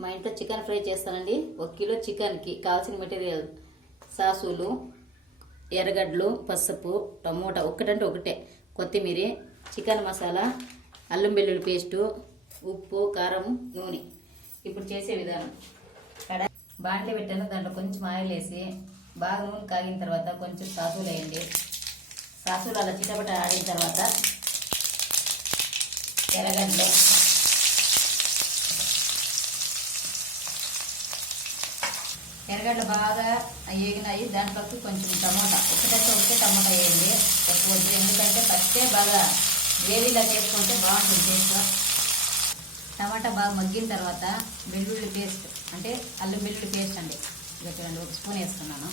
మా ఇంట్లో chicken fry చేస్తానండి. 1 కిలో చికెన్కి కావాల్సిన మెటీరియల్ సాసులు, ఎర్రగడ్డలు, పసుపు, టమోటా ఒకటంటే ఒకటే, కొత్తిమీర, చికెన్ మసాలా, అల్లం వెల్లుల్లి పేస్టు, ఉప్పు, కారం, నూనె. ఇప్పుడు చేసే విధానం: బాండ్లీ పెట్టాను, దాంట్లో కొంచెం ఆయిల్ వేసి బాగా నూనె కాగిన తర్వాత కొంచెం సాసులు వేయండి. సాసులు అలా చిటపట ఆడిన తర్వాత ఎర్రగడ్డలు, ఎర్రగడ్డలు బాగా వేగినాయి. దాంట్లోకి కొంచెం టమోటా, ఒకటే టమోటా వేయండి, ఎక్కువ. ఎందుకంటే ఫస్టే బాగా గ్రేవీలా చేసుకుంటే బాగుంటుంది టేస్ట్. టమాటా బాగా మగ్గిన తర్వాత వెల్లుల్లి పేస్ట్, అంటే అల్లం వెల్లుల్లి పేస్ట్ అండి, ఇక చూడండి 1 స్పూన్ వేస్తున్నాను.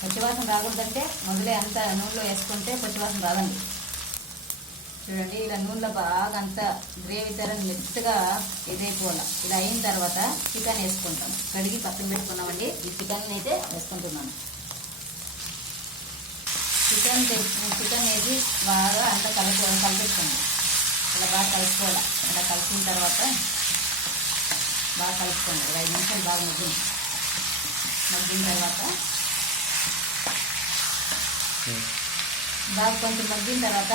పచ్చివాసన రాకూడదంటే మొదలే అంతా నూనెలో వేసుకుంటే పచ్చివాసన రాదండి. చూడండి, ఇలా నూనెలో బాగా అంతా గ్రేవీ తరం మెత్తగా ఇదైపోవాలి. ఇలా అయిన తర్వాత చికెన్ వేసుకుంటాం. కడిగి పక్కన పెట్టుకున్నామండి. ఈ చికెన్ అయితే వేసుకుంటున్నాను. చికెన్ వేసి బాగా అంతా కలిపెట్టుకున్నాం. ఇలా బాగా కలుపుకోవాలి. ఇలా కలిపిన తర్వాత బాగా కలుపుకోండి. 5 నిమిషాలు బాగా మగ్గిన తర్వాత బాగా కొంచెం మగ్గిన తర్వాత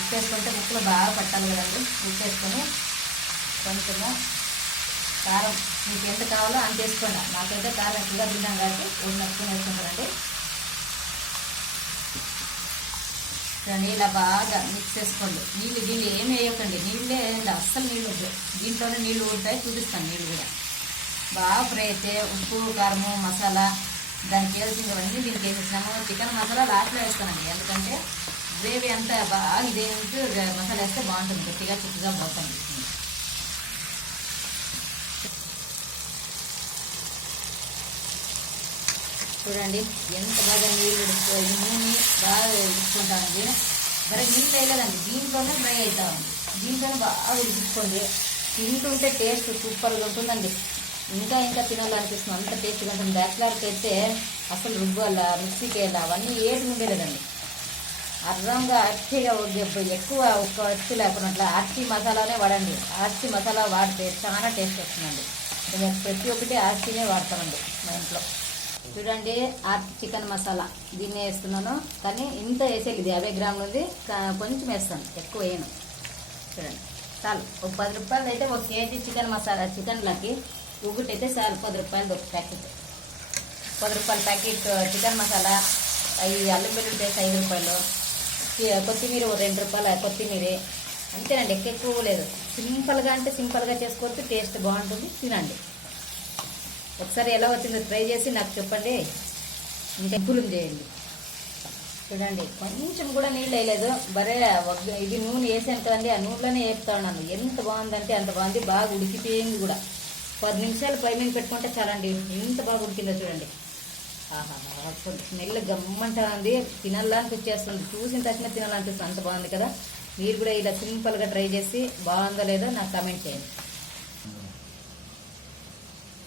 ఉప్పేసుకుంటే ముక్కలు బాగా పట్టాలి కదండి. ఉప్పేసుకొని కొంచెము కారం మీకు ఎంత కావాలో అంత వేసుకోండి. నాకైతే కారం ఎక్కువగా తిన్నాం కాబట్టి 1 స్పూన్ వేసుకుంటారండి. చూడండి, ఇలా బాగా మిక్స్ చేసుకోండి. దీన్ని ఏమి వేయకండి, నీళ్ళే వేయండి, అస్సలు నీళ్ళు వద్దు. దీంట్లోనే నీళ్ళు ఉంటాయి, చూపిస్తాను నీళ్ళు కూడా. బాగా ఫ్రై అయితే ఉప్పు, కారము, మసాలా, దానికి వేయాల్సినవన్నీ దీనికి వేసేసినాము. చికెన్ మసాలా లాస్ట్లో వేస్తానండి, ఎందుకంటే గ్రేవీ అంతా బాగా ఇదేంటూ మసాలా వేస్తే బాగుంటుంది, గట్టిగా చిక్కగా పోతుంది. చూడండి ఎంత బాగా నీళ్ళు నూనె బాగా ఉడుచుకుంటామండి. మరి నీళ్ళు వేయలేదండి, దీంట్లోనే ఫ్రై అవుతామండి. దీంట్లోనే బాగా ఉడికించుకోండి. తింటుంటే టేస్ట్ సూపర్గా ఉంటుందండి. ఇంకా తినాలనిపిస్తుంది, అంత టేస్ట్గా ఉంటుంది. బ్యాచిలర్కి అయితే అసలు రుబ్బాల, మిక్సీకి వేయాలి, అవన్నీ ఏటి ఉండేలేదండి. అర్రంగా అర్చిగా ఎక్కువ ఒక్క అర్చి లేకున్నట్ల ఆర్చి మసాలానే వాడండి. ఆర్చి మసాలా వాడితే చాలా టేస్ట్ వస్తుందండి. ప్రతి ఒక్కటి ఆర్చినే వాడతామండి మా ఇంట్లో. చూడండి, ఆర్చి చికెన్ మసాలా దీన్నే వేస్తున్నాను, కానీ ఇంత వేసేది ఇది 50 గ్రాములు ఉంది, కొంచెం వేస్తాను, ఎక్కువ వేయను. చూడండి, చాలు. ఒక 10 రూపాయలు అయితే 1 కేజీ చికెన్ మసాలా. చికెన్లకి ఒకటి అయితే చాలు, 10 రూపాయలు ప్యాకెట్. 10 రూపాయల ప్యాకెట్ చికెన్ మసాలా. అవి అల్లం వెల్లుల్లి పేస్ట్ 5 రూపాయలు. కొత్తిమీర 2 రూపాయల కొత్తిమీర. అంతేనండి, ఎక్కువ లేదు. సింపుల్గా అంటే సింపుల్గా చేసుకోవచ్చు, టేస్ట్ బాగుంటుంది, తినండి. ఒకసారి ఎలా వచ్చిందో ట్రై చేసి నాకు చెప్పండి. ఇంకా ఇంప్రూవ్ చేయండి. చూడండి, కొంచెం కూడా నీళ్ళు వేయలేదు, బరే ఇది నూనె వేసాను కదండి, ఆ నూనెలోనే వేపుతా ఉన్నాను. ఎంత బాగుందంటే అంత బాగుంది. బాగా ఉడికిపోయింది కూడా. 10 నిమిషాలు పై మీద పెట్టుకుంటే చాలండి, ఎంత బాగా ఉడికిందో చూడండి. స్మెల్ గమ్మంటా ఉంది, తినాలని వచ్చేస్తుంది. చూసిన తక్షణ తినాలనిపిస్తుంది, అంత బాగుంది కదా. మీరు కూడా ఇలా సింపుల్గా ట్రై చేసి బాగుందో లేదో నాకు కామెంట్ చేయండి.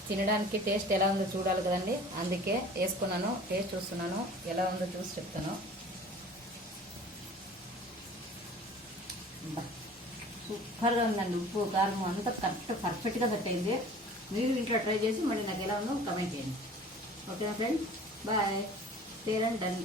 తినడానికి టేస్ట్ ఎలా ఉందో చూడాలి కదండి, అందుకే వేసుకున్నాను. టేస్ట్ చూస్తున్నాను, ఎలా ఉందో చూసి చెప్తాను. సూపర్గా ఉందండి. ఉప్పు, కారం అంతా పర్ఫెక్ట్గా తట్టయింది. మీరు ఇంట్లో ట్రై చేసి మళ్ళీ నాకు ఎలా ఉందో కామెంట్ చేయండి. ఓకేనా ఫ్రెండ్స్, బాయ్. Parent done.